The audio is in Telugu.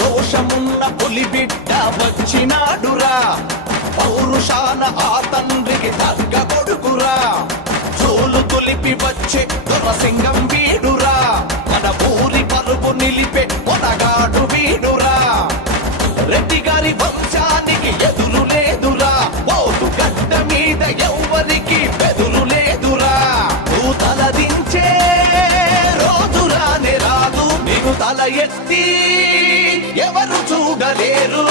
రోషమున్న పులి బిడ్డ వచ్చినాడురా, పౌరుషాన ఆ తండ్రికి తగ్గ కొడుకురా, చోలు తొలిపి వచ్చే దొరసింగం వీడురా, మన ఊరి పరుపు నిలిపే పొనగాడు వీడురా, రెడ్డి గారి వంశానికి ఎదురు లేదురా, పోతు గడ్డ మీద ఎవ్వరికి బెదురు లేదురా, నువ్వు తలదించే రోజురానే రాదు, నీకు తల ఎత్తి ఎవరు చూడలేరు.